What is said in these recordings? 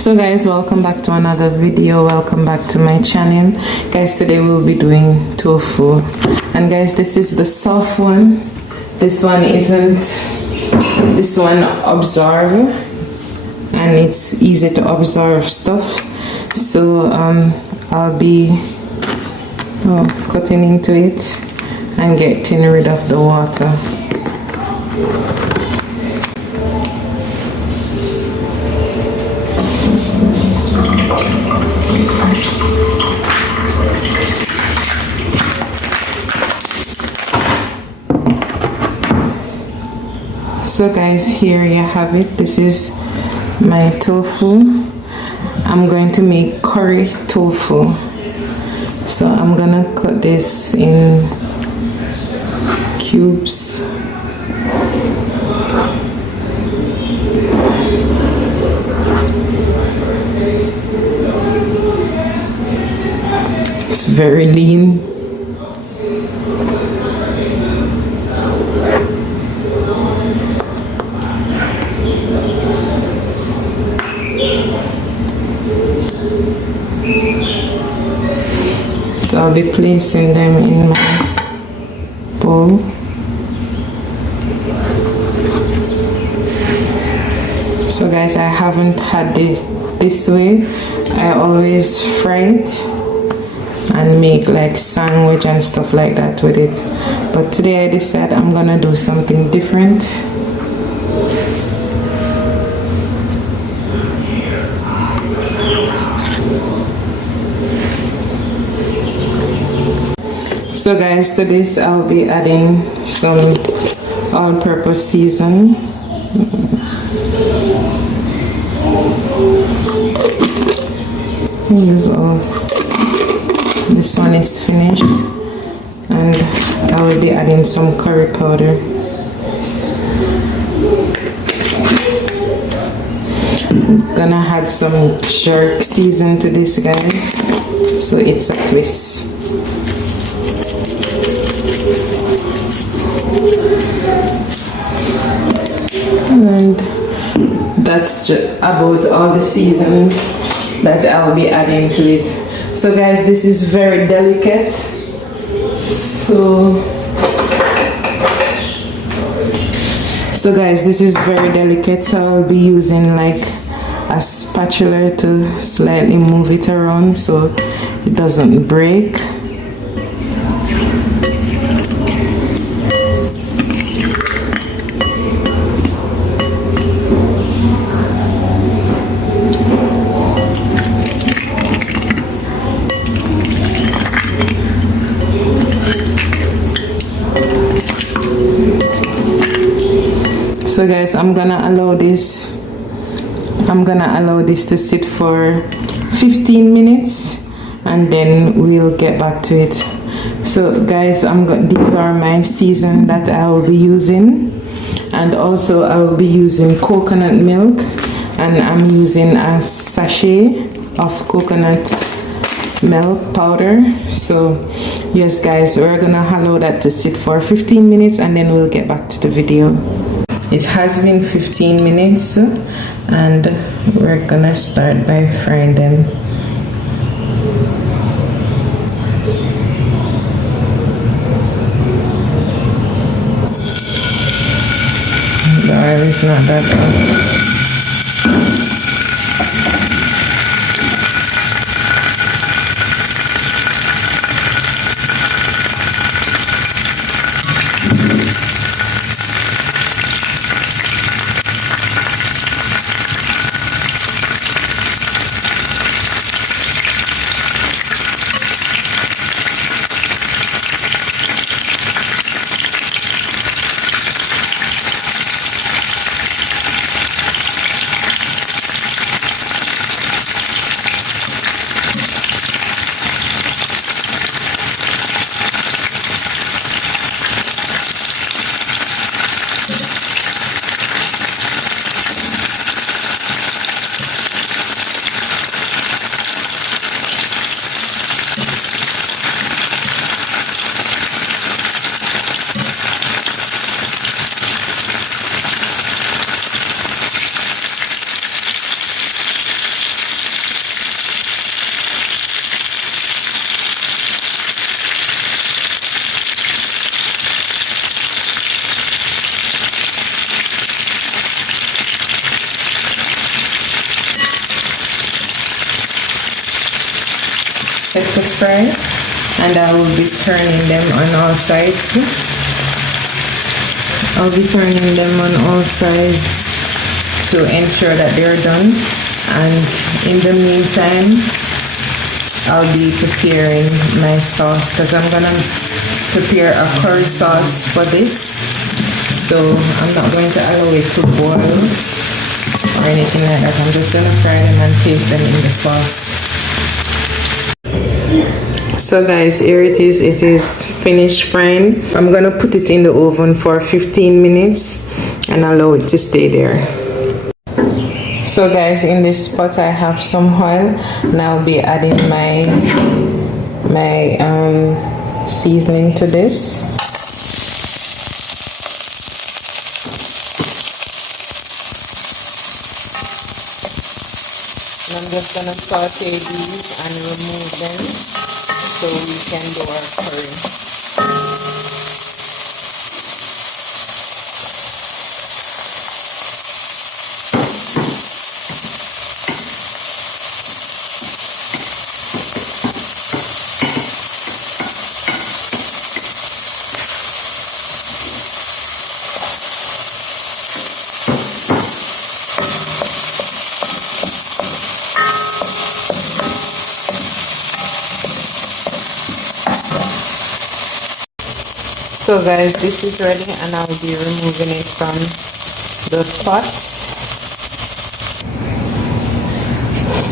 So guys, welcome back to another video. Welcome back to my channel. Guys, today we'll be doing tofu. And guys, this is the soft one. This one isn't. This one absorb, and it's easy to absorb stuff. So I'll be cutting into it and getting rid of the water. So guys, here you have it. This is my tofu. I'm going to make curry tofu. So I'm gonna cut this in cubes. It's very lean. So I'll be placing them in my bowl. So guys, I haven't had this way. I always fry it and make like sandwich and stuff like that with it. But today I decided I'm gonna do something different. So guys, to this I'll be adding some all-purpose season. Here's all. This one is finished, and I will be adding some curry powder. I'm gonna add some jerk season to this, guys, so it's a twist. And that's just about all the seasons that I'll be adding to it. So guys, this is very delicate, so guys, this is very delicate, so I'll be using like a spatula to slightly move it around so it doesn't break. So guys, I'm gonna allow this to sit for 15 minutes and then we'll get back to it. So guys, these are my season that I will be using, and also I will be using coconut milk, and I'm using a sachet of coconut milk powder. So yes guys, we're gonna allow that to sit for 15 minutes and then we'll get back to the video. It has been 15 minutes and we're gonna start by frying them. The oil is not that hot. set to fry, and I will be turning them on all sides. I'll be turning them on all sides to ensure that they're done, and in the meantime I'll be preparing my sauce, because I'm gonna prepare a curry sauce for this, so I'm not going to allow it to boil or anything like that. I'm just gonna fry them and place them in the sauce. So guys, here it is finished frying. I'm gonna put it in the oven for 15 minutes and allow it to stay there. So guys, in this pot I have some oil, and I'll be adding my seasoning to this. And I'm just gonna saute these and remove them so we can do our curry. So guys, this is ready, and I'll be removing it from the pot.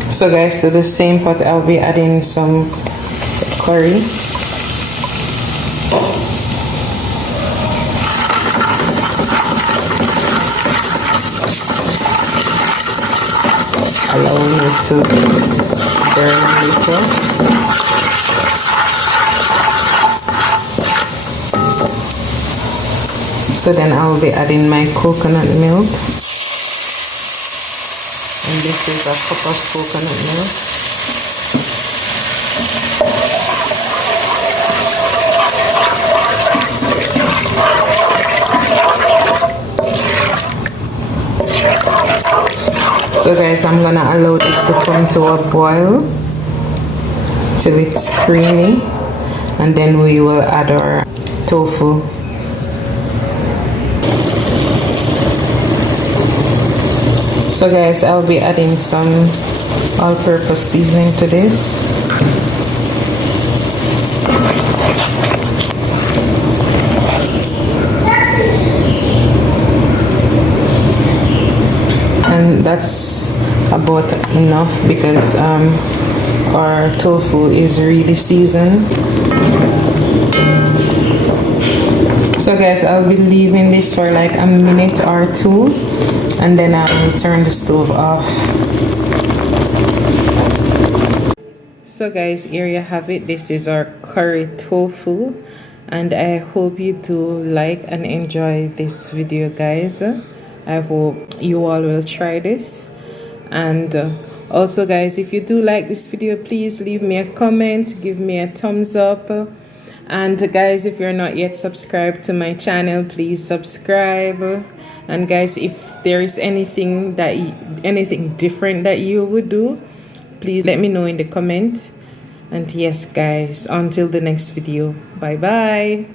So guys, to the same pot I'll be adding some curry. Allowing it to burn a little. So then I will be adding my coconut milk, and this is a cup of coconut milk. So guys, I'm gonna allow this to come to a boil till it's creamy, and then we will add our tofu. So guys, I'll be adding some all-purpose seasoning to this. And that's about enough, because our tofu is really seasoned. So guys, I'll be leaving this for like a minute or two, and then I will turn the stove off. So guys, here you have it. This is our curry tofu, and I hope you do like and enjoy this video, guys. I hope you all will try this. And also guys, if you do like this video, please leave me a comment, give me a thumbs up. And guys, if you're not yet subscribed to my channel, please subscribe. And guys, if there is anything different that you would do, please let me know in the comment. And yes guys, until the next video, bye bye.